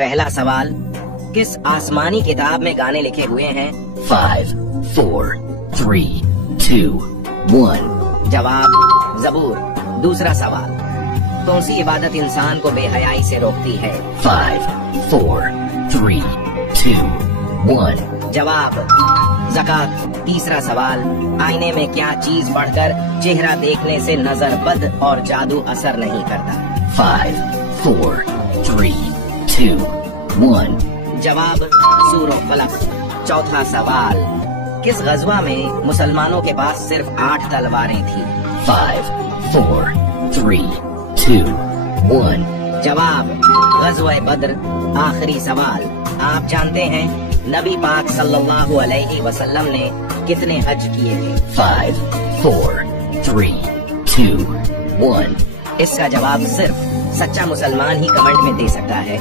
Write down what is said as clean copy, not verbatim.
पहला सवाल, किस आसमानी किताब में गाने लिखे हुए हैं? 5, 4, 3, 2, 1। जवाब, जबूर। दूसरा सवाल, कौन सी इबादत इंसान को बेहयाई से रोकती है? 5, 4, 3, 2, 1। जवाब, ज़कात। तीसरा सवाल, आईने में क्या चीज पढ़कर चेहरा देखने से नजर बद और जादू असर नहीं करता? 5, 4, 3, 2, 1। जवाब, सूर और फलक। चौथा सवाल, किस गजवा में मुसलमानों के पास सिर्फ 8 तलवारें थी? 5, 4, 3, 2, 1। जवाब, गजवा बद्र। आखिरी सवाल, आप जानते हैं नबी पाक सल्लल्लाहु अलैहि वसल्लम ने कितने हज किए थे? 5, 4, 3, 2, 1। इसका जवाब सिर्फ सच्चा मुसलमान ही कमेंट में दे सकता है।